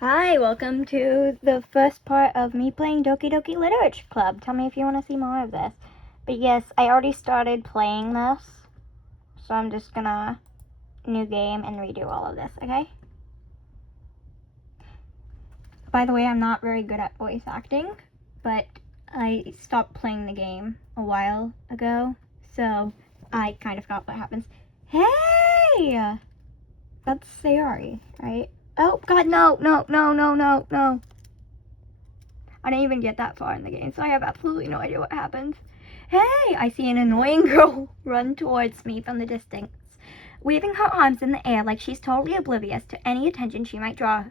Hi, welcome to the first part of me playing Doki Doki Literature Club. Tell me if you want to see more of this. But yes, I already started playing this, so I'm just gonna new game and redo all of this, okay? By the way, I'm not very good at voice acting, but I stopped playing the game a while ago, so I kind of forgot what happens. Hey! That's Sayori, right? Oh, God, no. I didn't even get that far in the game, so I have absolutely no idea what happens. Hey! I see an annoying girl run towards me from the distance, waving her arms in the air like she's totally oblivious to any attention she might draw to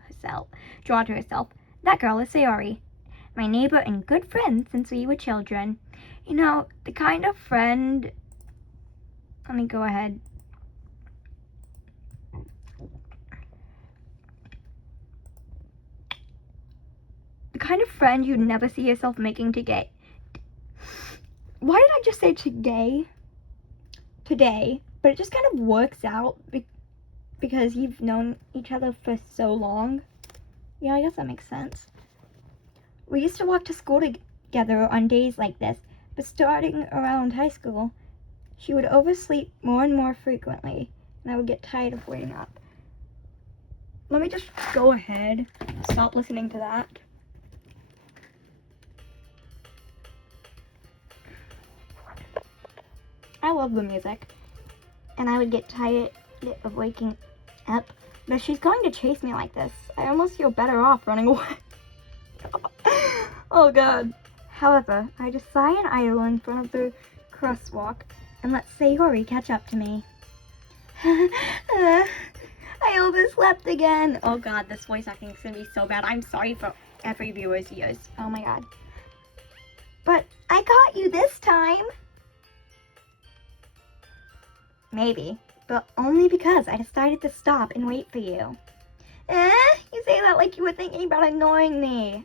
herself. That girl is Sayori, my neighbor and good friend since we were children. You know, the kind of friend... Let me go ahead. The kind of friend you'd never see yourself making today. Why did I just say today? Today. But it just kind of works out because you've known each other for so long. Yeah, I guess that makes sense. We used to walk to school together on days like this, but starting around high school, she would oversleep more and more frequently, and I would get tired of waiting up. Let me just go ahead, stop listening to that. I love the music, and I would get tired of waking up, but if she's going to chase me like this, I almost feel better off running away. Oh God. However, I just sigh and idle in front of the crosswalk and let Sayori catch up to me. I overslept again. Oh God, this voice acting is gonna be so bad. I'm sorry for every viewer's ears. Oh my God. But I caught you this time. Maybe, but only because I decided to stop and wait for you. You say that like you were thinking about annoying me.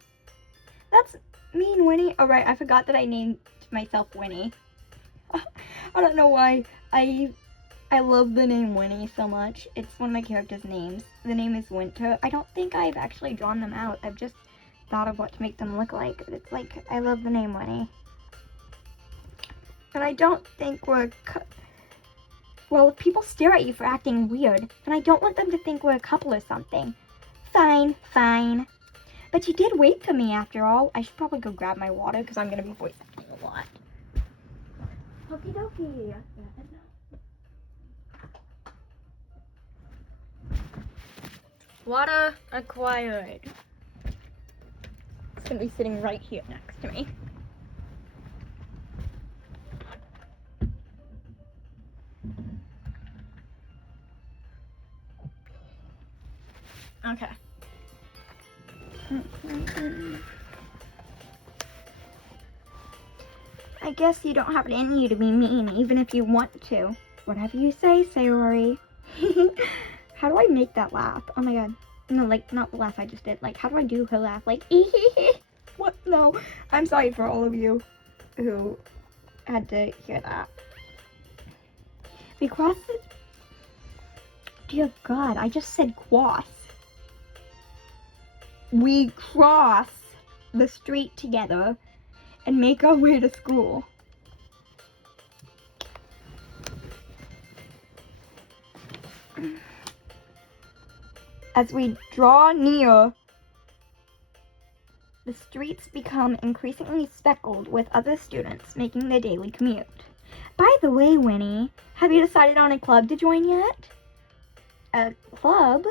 That's mean, Winnie. Oh right, I forgot that I named myself Winnie. I don't know why I love the name Winnie so much. It's one of my character's names. The name is Winter. I don't think I've actually drawn them out. I've just thought of what to make them look like. It's like, I love the name Winnie. And I don't think well, if people stare at you for acting weird, then I don't want them to think we're a couple or something. Fine. But you did wait for me after all. I should probably go grab my water because I'm going to be voice acting a lot. Okie dokie. Water acquired. It's going to be sitting right here next to me. Okay. I guess you don't have it in you to be mean, even if you want to. Whatever you say, Sayori. How do I make that laugh? Oh my God. No, like, not the laugh I just did. Like, how do I do her laugh? Like, what? No. I'm sorry for all of you who had to hear that. We crossed the... Dear God, I just said cross. We cross the street together and make our way to school. As we draw near, the streets become increasingly speckled with other students making their daily commute. By the way, Winnie, have you decided on a club to join yet? A club?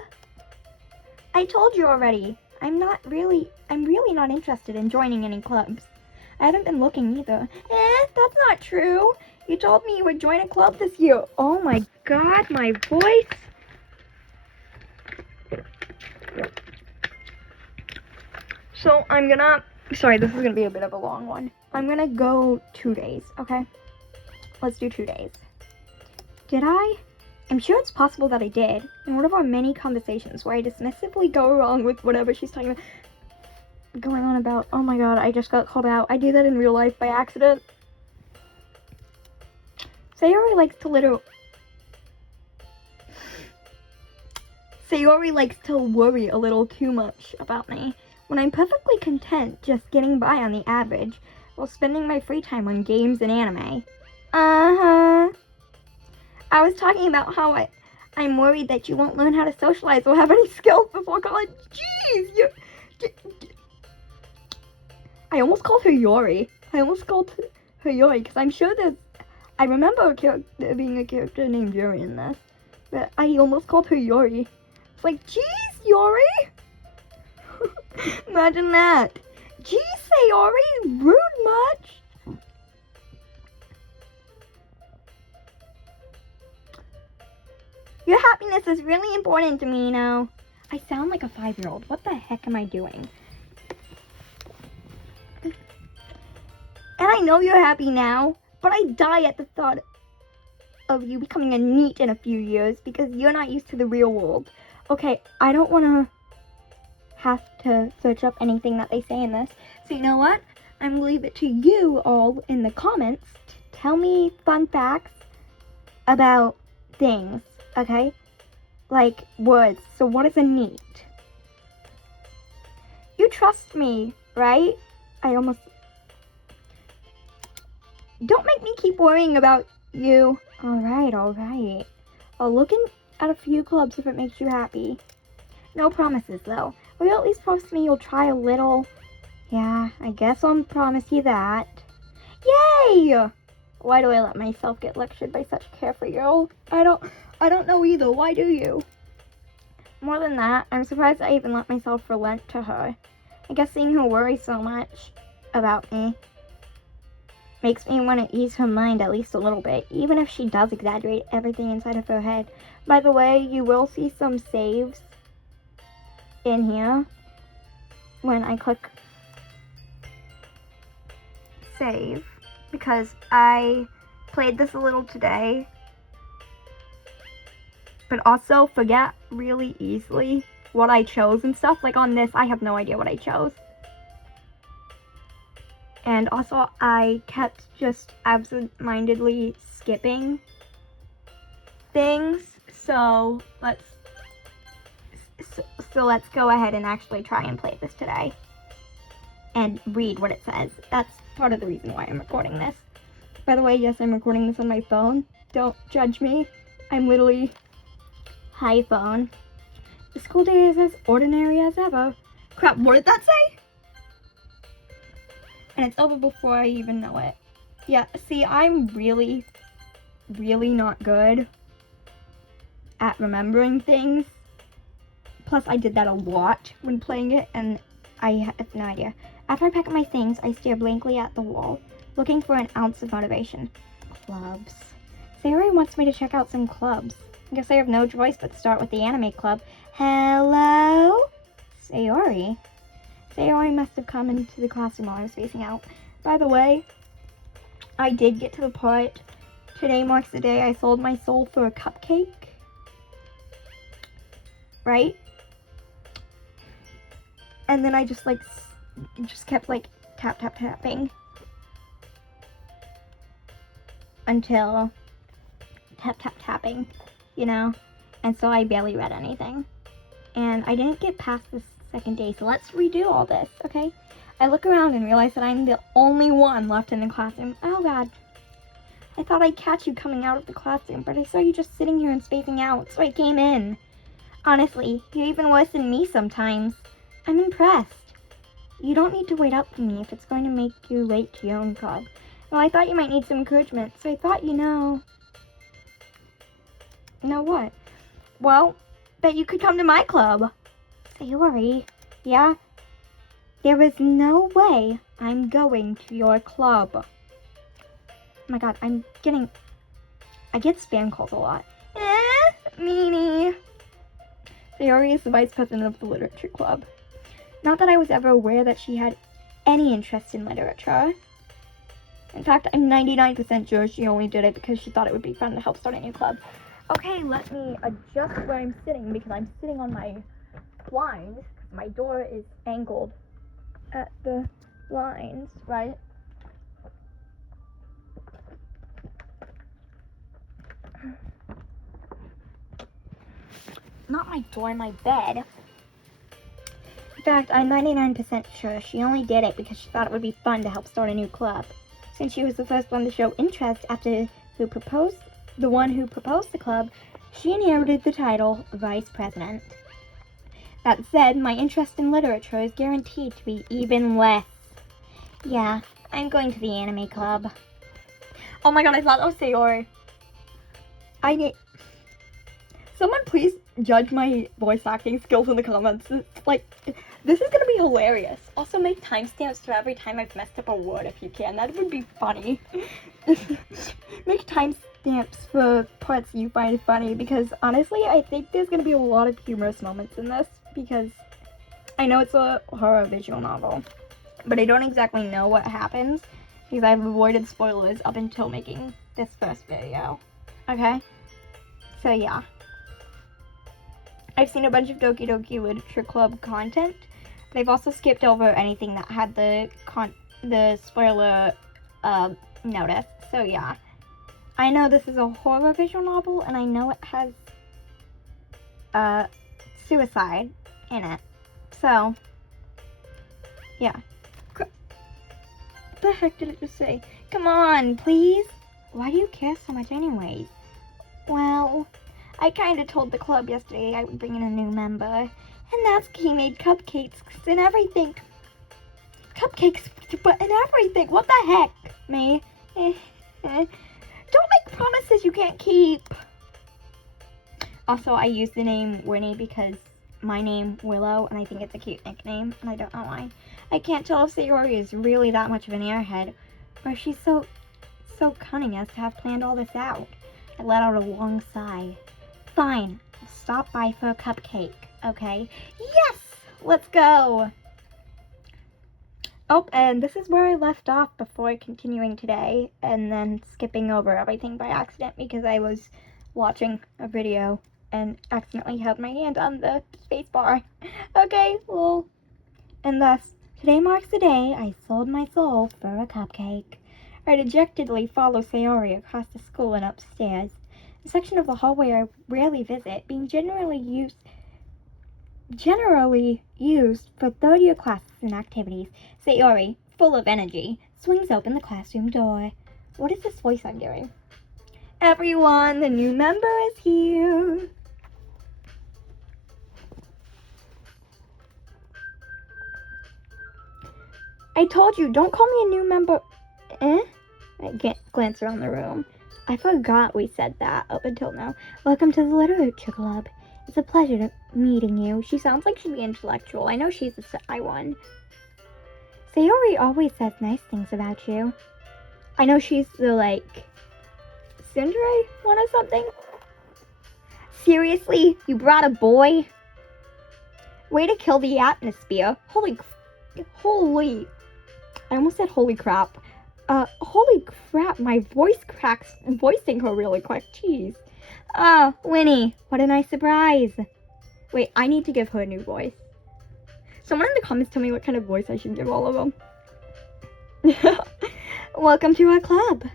I told you already. I'm really not interested in joining any clubs. I haven't been looking either. That's not true. You told me you would join a club this year. Oh my God, my voice. So sorry, this is gonna be a bit of a long one. I'm gonna go 2 days, okay? Let's do 2 days. Did I? I'm sure it's possible that I did. In one of our many conversations where I dismissively go along with whatever she's talking about. Going on about, oh my God, I just got called out. I do that in real life by accident. Sayori likes Sayori likes to worry a little too much about me, when I'm perfectly content just getting by on the average while spending my free time on games and anime. Uh-huh. I was talking about how I'm worried that you won't learn how to socialize or have any skills before college. Jeez! I almost called her Yori. Because I'm sure I remember there being a character named Yori in this. But I almost called her Yori. It's like, jeez, Yori! Imagine that. Jeez, Sayori, rude much. Your happiness is really important to me, I sound like a 5-year-old. What the heck am I doing? And I know you're happy now, but I die at the thought of you becoming a NEET in a few years because you're not used to the real world. Okay, I don't want to have to search up anything that they say in this. So you know what? I'm going to leave it to you all in the comments to tell me fun facts about things, okay? Like words. So what is a NEET? You trust me, right? Don't make me keep worrying about you. Alright. I'll look at a few clubs if it makes you happy. No promises, though. Will you at least promise me you'll try a little? Yeah, I guess I'll promise you that. Yay! Why do I let myself get lectured by such a carefree girl? I don't know either. Why do you? More than that, I'm surprised I even let myself relent to her. I guess seeing her worry so much about me makes me want to ease her mind at least a little bit, even if she does exaggerate everything inside of her head. By the way, you will see some saves in here when I click save, because I played this a little today, but also forget really easily what I chose and stuff. Like on this, I have no idea what I chose. And also, I kept just absent-mindedly skipping things. So let's go ahead and actually try and play this today and read what it says. That's part of the reason why I'm recording this. By the way, yes, I'm recording this on my phone. Don't judge me. I'm literally high phone. The school day is as ordinary as ever. Crap, what did that say? And it's over before I even know it. Yeah, see, I'm really, really not good at remembering things. Plus, I did that a lot when playing it, and I have no idea. After I pack up my things, I stare blankly at the wall, looking for an ounce of motivation. Clubs. Sayori wants me to check out some clubs. I guess I have no choice but to start with the anime club. Hello? Sayori? Sayori must have come into the classroom while I was spacing out. By the way, I did get to the part. Today marks the day I sold my soul for a cupcake. Right? And then I just kept tapping until tapping, you know? And so I barely read anything. And I didn't get past the second day, so let's redo all this, okay? I look around and realize that I'm the only one left in the classroom. Oh god. I thought I'd catch you coming out of the classroom, but I saw you just sitting here and spacing out, so I came in. Honestly, you're even worse than me sometimes. I'm impressed. You don't need to wait up for me if it's going to make you late to your own club. Well, I thought you might need some encouragement, so I thought, Know what? Well, bet you could come to my club. Sayori, yeah? There is no way I'm going to your club. Oh my god, I get spam calls a lot. Meanie. Sayori is the vice president of the literature club. Not that I was ever aware that she had any interest in literature. In fact, I'm 99% sure she only did it because she thought it would be fun to help start a new club. Okay, let me adjust where I'm sitting because I'm sitting on my blind. My door is angled at the blinds, right? not my door, my bed. In fact, I'm 99% sure she only did it because she thought it would be fun to help start a new club. Since she was the first one to show interest after the one who proposed the club, she inherited the title Vice President. That said, my interest in literature is guaranteed to be even less. Yeah, I'm going to the anime club. Oh my god, I thought that was Sayori. Someone please judge my voice acting skills in the comments. It's like, this is gonna be hilarious. Also, make timestamps for every time I've messed up a word if you can. That would be funny. Make timestamps for parts you find funny, because honestly, I think there's gonna be a lot of humorous moments in this, because I know it's a horror visual novel, but I don't exactly know what happens, because I've avoided spoilers up until making this first video. Okay? So yeah. I've seen a bunch of Doki Doki Literature Club content, but I've also skipped over anything that had the spoiler notice. So yeah, I know this is a horror visual novel, and I know it has suicide in it. So yeah. What the heck did it just say? Come on, please. Why do you care so much anyways? Well, I kinda told the club yesterday I would bring in a new member, and Natsuki made cupcakes and everything. Cupcakes and everything. What the heck, May? Don't make promises you can't keep. Also, I use the name Winnie because my name Willow, and I think it's a cute nickname, and I don't know why. I can't tell if Sayori is really that much of an airhead, or if she's so cunning as to have planned all this out. I let out a long sigh. Fine, I'll stop by for a cupcake, okay? Yes! Let's go! Oh, and this is where I left off before continuing today, and then skipping over everything by accident because I was watching a video and accidentally held my hand on the space bar. Okay, well, and thus, today marks the day I sold my soul for a cupcake. I dejectedly follow Sayori across the school and upstairs. A section of the hallway I rarely visit, being generally used for third-year classes and activities. Sayori, full of energy, swings open the classroom door. What is this voice I'm doing? Everyone, the new member is here. I told you, don't call me a new member. I glance around the room. I forgot we said that up until now. Welcome to the Literature Club. It's a pleasure meeting you. She sounds like she'd be intellectual. I know she's a shy one. Sayori always says nice things about you. I know she's the, like, tsundere one or something. Seriously? You brought a boy? Way to kill the atmosphere. Holy, I almost said holy crap. Holy crap, my voice cracks voicing her really quick. Jeez. Winnie, what a nice surprise. Wait, I need to give her a new voice. Someone in the comments tell me what kind of voice I should give all of them. Welcome to our club.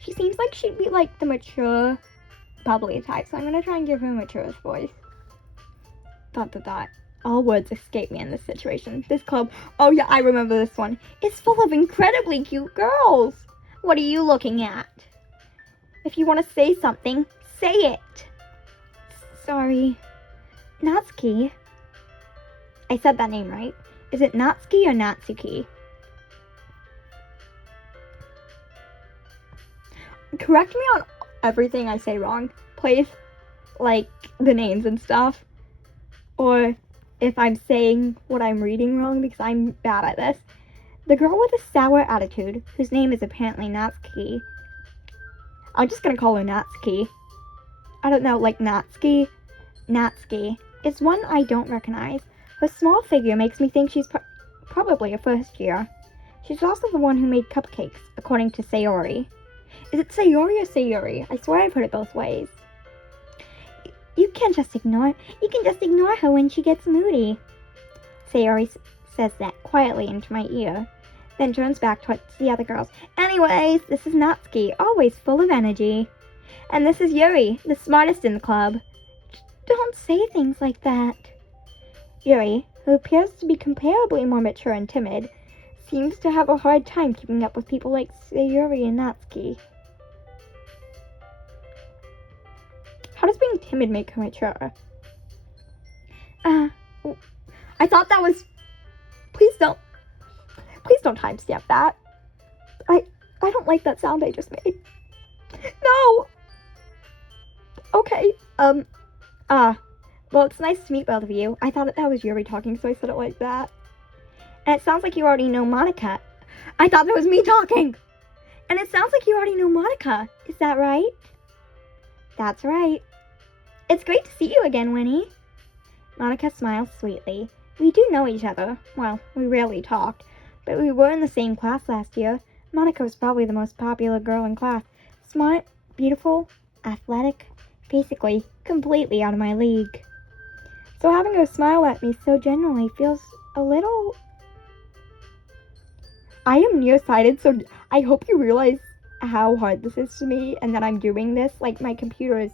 She seems like she'd be like the mature, bubbly type, so I'm gonna try and give her a mature voice. Dot. All words escape me in this situation. This club, oh yeah, I remember this one. It's full of incredibly cute girls. What are you looking at? If you want to say something, say it. Sorry. Natsuki. I said that name right. Is it Natsuki or Natsuki? Correct me on everything I say wrong, please. Like the names and stuff. Or if I'm saying what I'm reading wrong, because I'm bad at this. The girl with a sour attitude, whose name is apparently Natsuki. I'm just gonna call her Natsuki. I don't know, like Natsuki? Natsuki is one I don't recognize. Her small figure makes me think she's probably a first year. She's also the one who made cupcakes, according to Sayori. Is it Sayori or Sayuri? I swear I've heard it both ways. You can just ignore her when she gets moody. Sayori says that quietly into my ear, then turns back towards the other girls. Anyways, this is Natsuki, always full of energy. And this is Yuri, the smartest in the club. Don't say things like that. Yuri, who appears to be comparably more mature and timid, seems to have a hard time keeping up with people like Sayuri and Natsuki. How does being timid make her mature? I thought that was... Please don't timestamp that. I don't like that sound I just made. No! Okay, well, it's nice to meet both of you. I thought that was Yuri talking, so I said it like that. And it sounds like you already know Monica. I thought that was me talking! And it sounds like you already know Monica. Is that right? That's right. It's great to see you again, Winnie. Monica smiles sweetly. We do know each other. Well, we rarely talked, but we were in the same class last year. Monica was probably the most popular girl in class. Smart, beautiful, athletic, basically completely out of my league. So having her smile at me so genuinely feels a little... I am nearsighted, so I hope you realize how hard this is to me and that I'm doing this. Like, my computer is...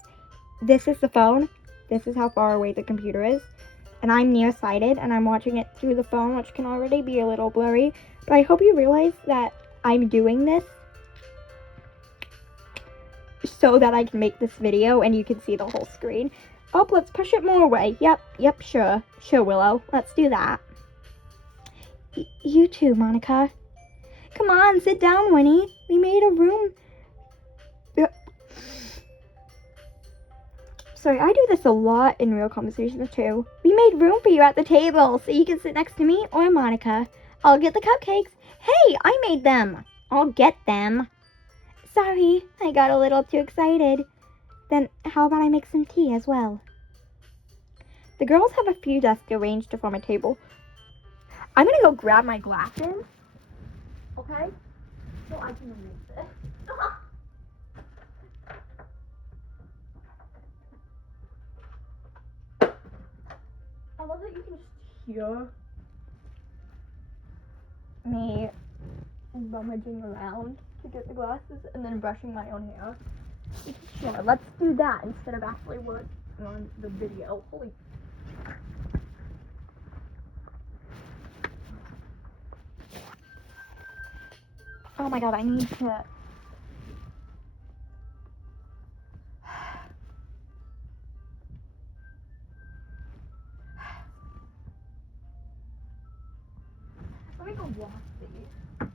This is the phone. This is how far away the computer is. And I'm nearsighted, and I'm watching it through the phone, which can already be a little blurry. But I hope you realize that I'm doing this so that I can make this video and you can see the whole screen. Oh, let's push it more away. Yep, sure. Sure, Willow. Let's do that. You too, Monica. Come on, sit down, Winnie. We made a room. Sorry, I do this a lot in real conversations too. We made room for you at the table so you can sit next to me or Monica. I'll get the cupcakes. Hey, I made them. I'll get them. Sorry, I got a little too excited. Then how about I make some tea as well? The girls have a few desks arranged to form a table. I'm gonna go grab my glasses. Okay? So I can read this. I love that you can just hear me rummaging around to get the glasses and then brushing my own hair. Sure, let's do that instead of actually working on the video. Holy. Oh my god, I need to... Let me go wash these.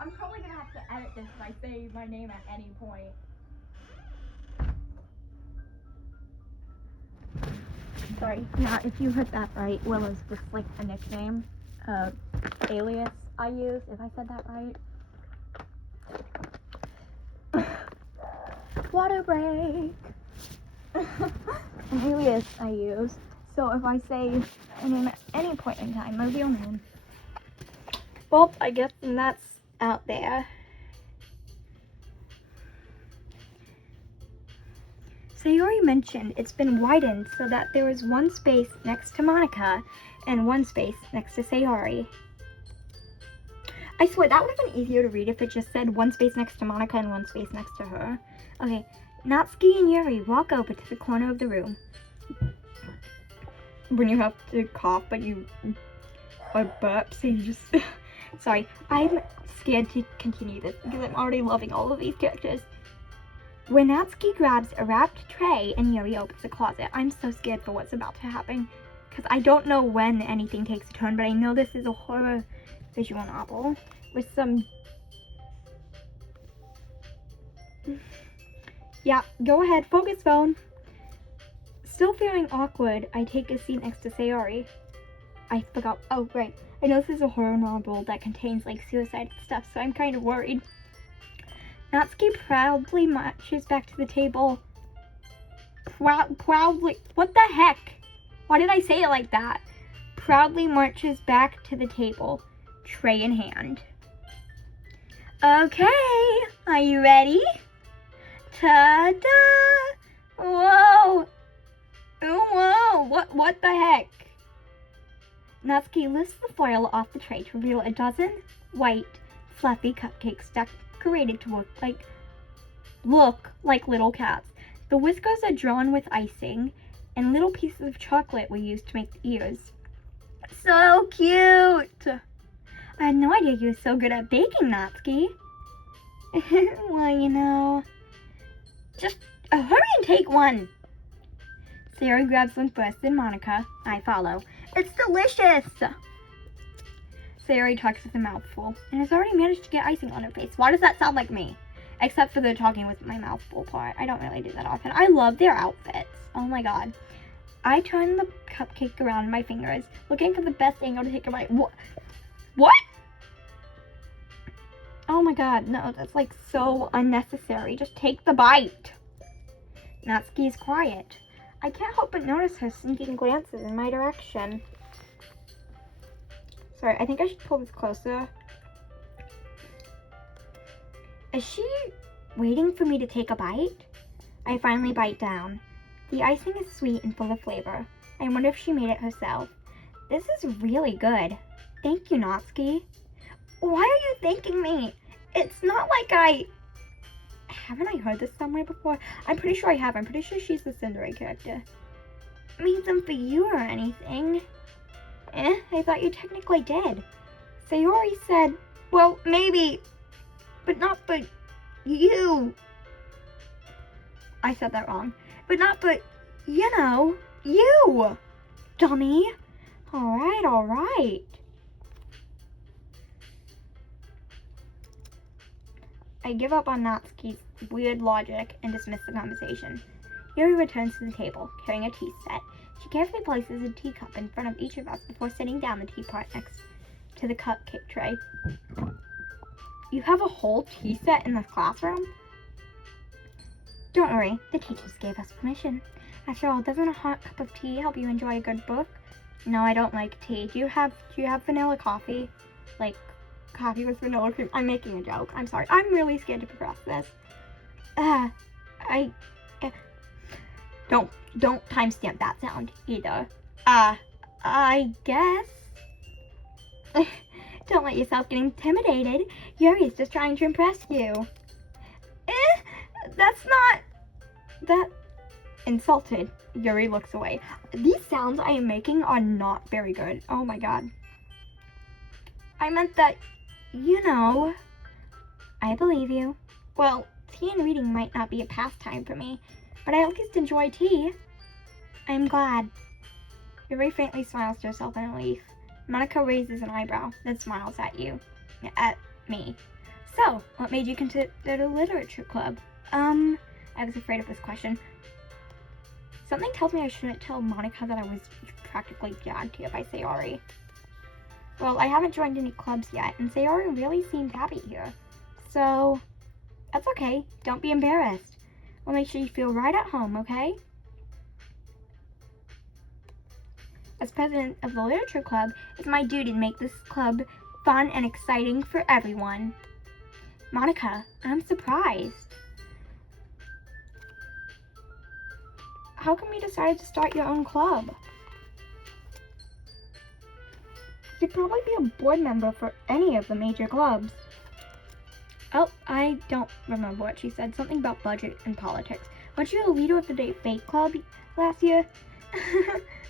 I'm probably gonna have to edit this if I say my name at any point. Sorry, yeah, if you heard that right, Willow's just like a nickname, alias I use, if I said that right. Water break! An alias I use, so if I say a name at any point in time, my real name. Well, I guess that's out there. Sayori mentioned it's been widened so that there is one space next to Monica and one space next to Sayori. I swear that would have been easier to read if it just said one space next to Monica and one space next to her. Okay, Natsuki and Yuri walk over to the corner of the room. When you have to cough but you burp, so you just... Sorry, I'm scared to continue this because I'm already loving all of these characters. When Natsuki grabs a wrapped tray and Yuri opens the closet, I'm so scared for what's about to happen because I don't know when anything takes a turn, but I know this is a horror visual novel with some... Yeah, go ahead, focus phone. Still feeling awkward, I take a seat next to Sayori. I forgot. Oh, right. I know this is a horror novel that contains, like, suicide and stuff, so I'm kind of worried. Natsuki proudly marches back to the table. Proudly. What the heck? Why did I say it like that? Proudly marches back to the table, tray in hand. Okay, are you ready? Ta-da! Whoa! Whoa! What the heck? Natsuki lifts the foil off the tray to reveal a dozen white, fluffy cupcakes decorated to look like little cats. The whiskers are drawn with icing, and little pieces of chocolate were used to make the ears. So cute! I had no idea you were so good at baking, Natsuki. Well, you know, just hurry and take one. Sayori grabs one first, then Monica. I follow. It's delicious! Sayori talks with a mouthful, and has already managed to get icing on her face. Why does that sound like me? Except for the talking with my mouth full part. I don't really do that often. I love their outfits. Oh my god. I turn the cupcake around in my fingers, looking for the best angle to take a bite. What? Oh my god, no, that's like so unnecessary. Just take the bite. Natsuki's quiet. I can't help but notice her sneaking glances in my direction. Sorry, I think I should pull this closer. Is she waiting for me to take a bite? I finally bite down. The icing is sweet and full of flavor. I wonder if she made it herself. This is really good. Thank you, Natsuki. Why are you thanking me? It's not like haven't I heard this somewhere before? I'm pretty sure I have. I'm pretty sure she's the Cinderella character. Made them for you or anything. I thought you technically did. Sayori said, well, maybe, but not for you. I said that wrong. But not for, you know, you, dummy. All right. I give up on Natsuki's weird logic and dismiss the conversation. Yuri returns to the table, carrying a tea set. She carefully places a teacup in front of each of us before setting down the teapot next to the cupcake tray. You have a whole tea set in this classroom? Don't worry, the teachers gave us permission. After all, doesn't a hot cup of tea help you enjoy a good book? No, I don't like tea. Do you have vanilla coffee? Like coffee with vanilla cream? I'm making a joke. I'm sorry. I'm really scared to progress this. Don't timestamp that sound either. I guess. Don't let yourself get intimidated. Yuri's just trying to impress you. That's not... That... Insulted. Yuri looks away. These sounds I am making are not very good. Oh my god. I meant that, you know... I believe you. Well, tea and reading might not be a pastime for me, but I at least enjoy tea. I'm glad. Yuri faintly smiles to herself in relief. Monica raises an eyebrow, then smiles at you. At me. So, what made you consider the literature club? I was afraid of this question. Something tells me I shouldn't tell Monica that I was practically dragged here by Sayori. Well, I haven't joined any clubs yet, and Sayori really seemed happy here. So, that's okay. Don't be embarrassed. We'll make sure you feel right at home, okay? As president of the literature club, it's my duty to make this club fun and exciting for everyone. Monica, I'm surprised. How come you decided to start your own club? You'd probably be a board member for any of the major clubs. Oh, I don't remember what she said. Something about budget and politics. Weren't you the leader of the debate club last year?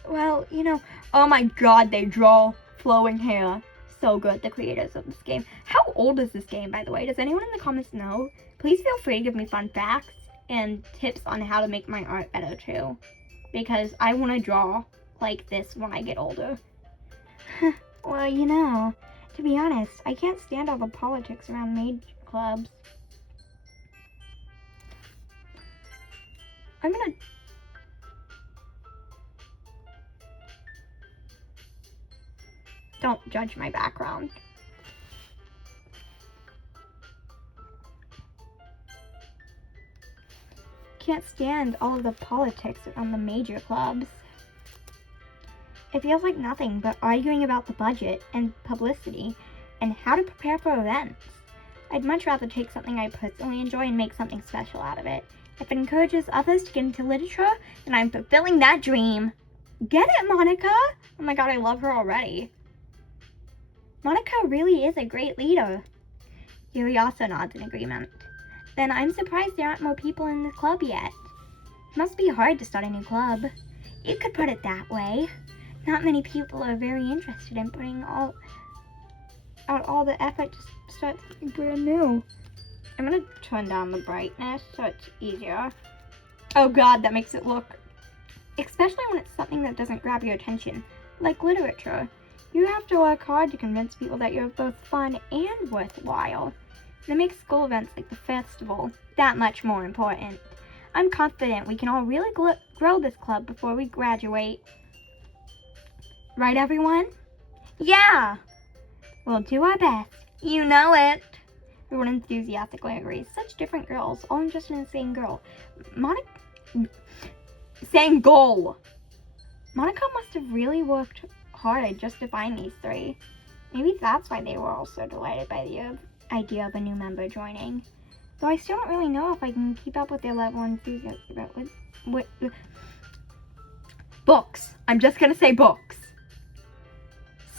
Well, you know. Oh my god, they draw flowing hair. So good, the creators of this game. How old is this game, by the way? Does anyone in the comments know? Please feel free to give me fun facts and tips on how to make my art better too, because I want to draw like this when I get older. Well, you know, to be honest, I can't stand all the politics around major clubs. I'm gonna Don't judge my background. Can't stand all of the politics around the major clubs. It feels like nothing but arguing about the budget and publicity and how to prepare for events. I'd much rather take something I personally enjoy and make something special out of it. If it encourages others to get into literature, then I'm fulfilling that dream. Get it, Monica? Oh my god, I love her already. Monica really is a great leader. Yuri also nods in agreement. Then I'm surprised there aren't more people in the club yet. It must be hard to start a new club. You could put it that way. Not many people are very interested in putting out all the effort to start something brand new. I'm gonna turn down the brightness so it's easier. Oh god, that makes it look... Especially when it's something that doesn't grab your attention, like literature. You have to work hard to convince people that you're both fun and worthwhile. And it makes school events like the festival that much more important. I'm confident we can all really grow this club before we graduate. Right, everyone? Yeah! We'll do our best. You know it. Everyone enthusiastically agrees. Such different girls, all interested in the same girl. Same goal. Monica must have really worked hard just to find these three. Maybe that's why they were all so delighted by the idea of a new member joining. Though I still don't really know if I can keep up with their level of enthusiasm with books. I'm just gonna say books.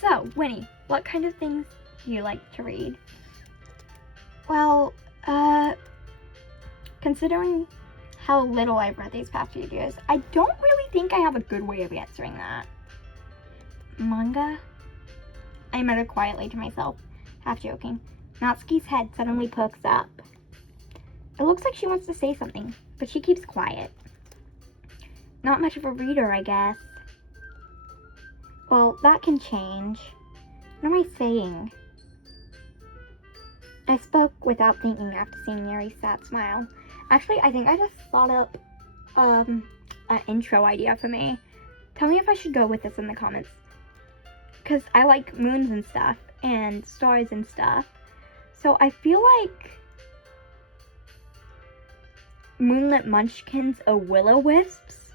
So, Winnie, what kind of things do you like to read? Well, considering how little I've read these past few years, I don't really think I have a good way of answering that. Manga? I muttered quietly to myself, half joking. Natsuki's head suddenly perks up. It looks like she wants to say something, but she keeps quiet. Not much of a reader, I guess. Well, that can change. What am I saying? I spoke without thinking after seeing Yuri's sad smile. Actually, I think I just thought up an intro idea for me. Tell me if I should go with this in the comments. Because I like moons and stuff, and stars and stuff. So I feel like Moonlit Munchkins or Will-O-Wisps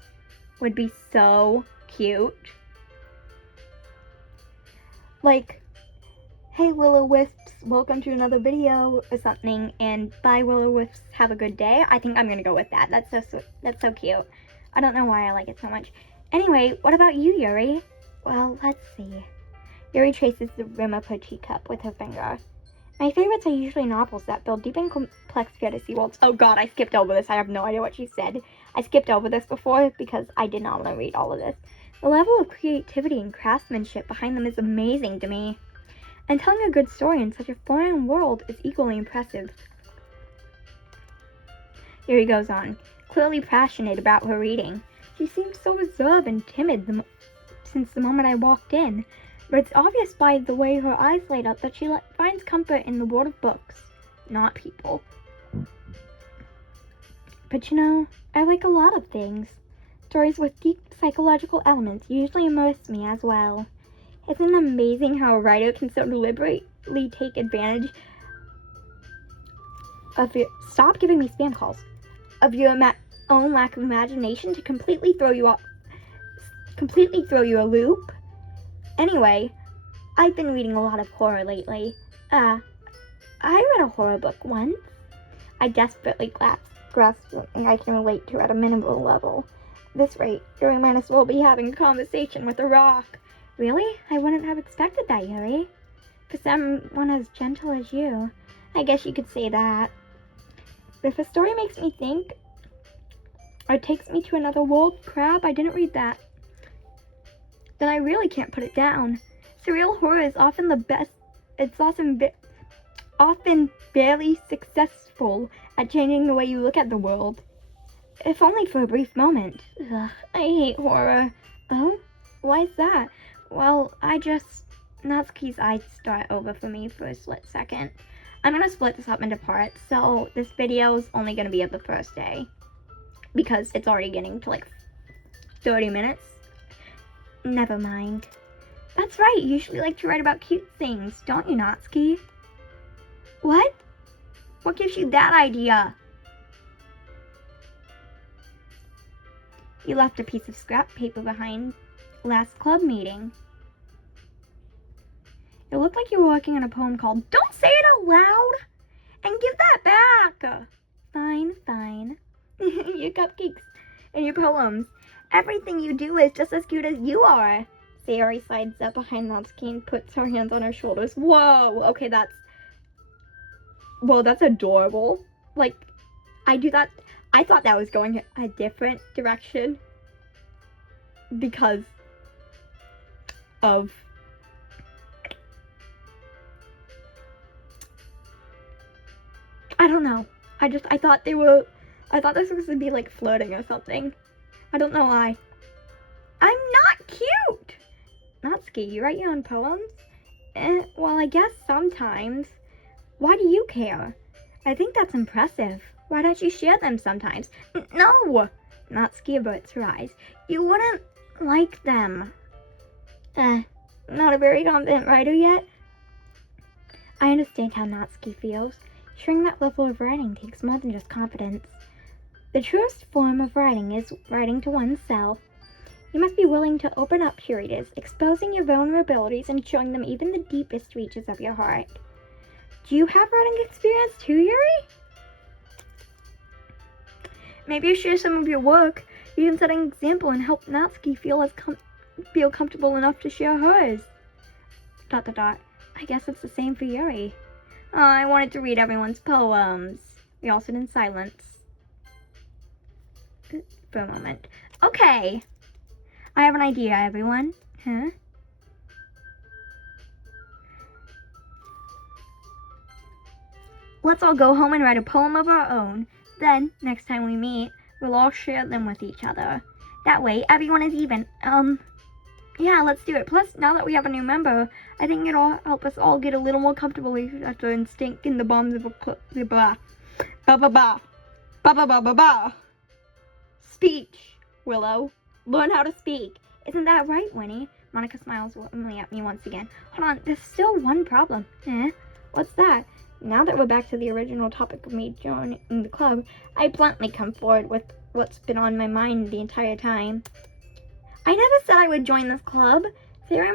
would be so cute. Like, hey Will-O-Wisps, welcome to another video or something, and bye Will-O-Wisps, have a good day. I think I'm gonna go with that. That's so cute. I don't know why I like it so much. Anyway, what about you, Yuri? Well, let's see. Yuri traces the rim of her teacup with her finger. My favorites are usually novels that build deep and complex fantasy worlds. Oh god, I skipped over this. I have no idea what she said. I skipped over this before because I did not want to read all of this. The level of creativity and craftsmanship behind them is amazing to me. And telling a good story in such a foreign world is equally impressive. Yuri goes on, clearly passionate about her reading. She seems so reserved and timid since the moment I walked in. But it's obvious by the way her eyes light up that she finds comfort in the world of books, not people. But you know, I like a lot of things. Stories with deep psychological elements usually immerse me as well. Isn't it amazing how a writer can so deliberately take advantage of your... Stop giving me spam calls. Of your own lack of imagination to completely throw you a loop? Anyway, I've been reading a lot of horror lately. I read a horror book once. I desperately grasp something I can relate to at a minimal level. At this rate, Yuri might as well be having a conversation with a rock. Really? I wouldn't have expected that, Yuri. For someone as gentle as you, I guess you could say that. But if a story makes me think, or takes me to another world, crap, I didn't read that. Then I really can't put it down. Surreal horror is often the best. It's often barely successful at changing the way you look at the world. If only for a brief moment. Ugh, I hate horror. Oh? Why is that? Well, Natsuki's eyes start over for me for a split second. I'm gonna split this up into parts, so this video is only gonna be of the first day. Because it's already getting to like 30 minutes. Never mind. That's right, you usually like to write about cute things, don't you, Natsuki? What? What gives you that idea? You left a piece of scrap paper behind last club meeting. It looked like you were working on a poem called Don't Say It Out Loud! And give that back! Fine, fine. Your cupcakes and your poems. Everything you do is just as cute as you are. Sayori slides up behind Natsuki and puts her hands on her shoulders. Whoa! Okay, that's adorable. Like, I thought that was going a different direction because of I don't know. I thought this was gonna be like flirting or something. I don't know why. I'm not cute! Natsuki, you write your own poems? Well, I guess sometimes. Why do you care? I think that's impressive. Why don't you share them sometimes? No! Natsuki averts her eyes. You wouldn't like them. Not a very confident writer yet? I understand how Natsuki feels. Sharing that level of writing takes more than just confidence. The truest form of writing is writing to oneself. You must be willing to open up to readers, exposing your vulnerabilities and showing them even the deepest reaches of your heart. Do you have writing experience too, Yuri? Maybe you share some of your work. You can set an example and help Natsuki feel comfortable enough to share hers. ... I guess it's the same for Yuri. Oh, I wanted to read everyone's poems. We all sit in silence for a moment. Okay. I have an idea, everyone. Huh? Let's all go home and write a poem of our own. Then, next time we meet, we'll all share them with each other. That way, everyone is even. Yeah, let's do it. Plus, now that we have a new member, I think it'll help us all get a little more comfortable after instinct in the bombs of a blah. Ba ba ba. Ba ba ba ba ba. Speech, Willow. Learn how to speak. Isn't that right, Winnie? Monica smiles warmly at me once again. Hold on, there's still one problem. What's that? Now that we're back to the original topic of me joining the club, I bluntly come forward with what's been on my mind the entire time. I never said I would join this club. Sarah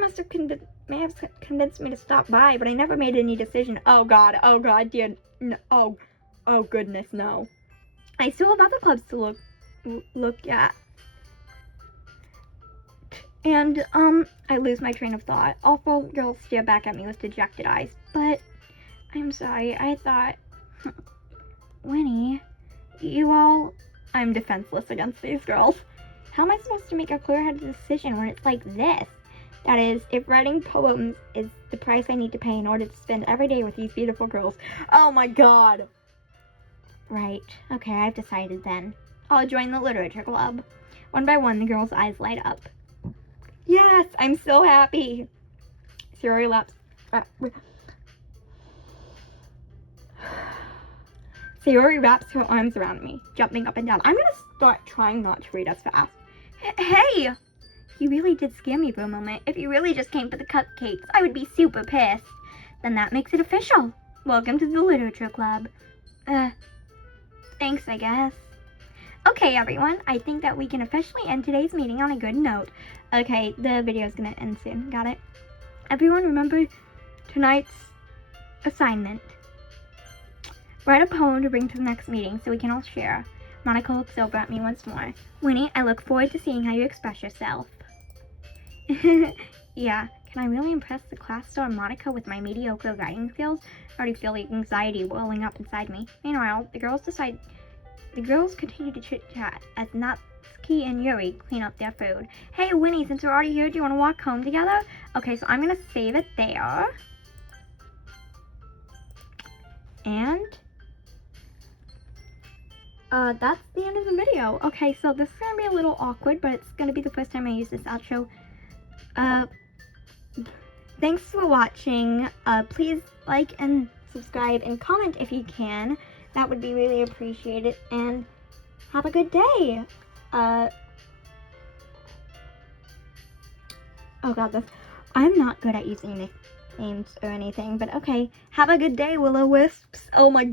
may have convinced me to stop by, but I never made any decision. Oh god, dear. No, oh goodness, no. I still have other clubs to look at. And, I lose my train of thought. All four girls stare back at me with dejected eyes. But, I'm sorry, I thought... Winnie, I'm defenseless against these girls. How am I supposed to make a clear-headed decision when it's like this? That is, if writing poems is the price I need to pay in order to spend every day with these beautiful girls. Oh my god! Right. Okay, I've decided then. I'll join the literature club. One by one, the girls' eyes light up. Yes, I'm so happy. Sayori wraps her arms around me, jumping up and down. I'm gonna start trying not to read as fast. Hey! You really did scare me for a moment. If you really just came for the cupcakes, I would be super pissed. Then that makes it official. Welcome to the literature club. Thanks, I guess. Okay, everyone, I think that we can officially end today's meeting on a good note. Okay, the video's gonna end soon. Got it? Everyone, remember tonight's assignment. Write a poem to bring to the next meeting so we can all share. Monica looks over at me once more. Winnie, I look forward to seeing how you express yourself. Yeah, can I really impress the class star Monica with my mediocre writing skills? I already feel the anxiety welling up inside me. Meanwhile, the girls continue to chit-chat as Natsuki and Yuri clean up their food. Hey, Winnie, since we're already here, do you want to walk home together? Okay, so I'm going to save it there. And that's the end of the video. Okay, so this is going to be a little awkward, but it's going to be the first time I use this outro. Thanks for watching. Please like and subscribe and comment if you can. That would be really appreciated. And have a good day. Oh god, I'm not good at using nicknames or anything, but okay. Have a good day, Will-O-Wisps. Oh my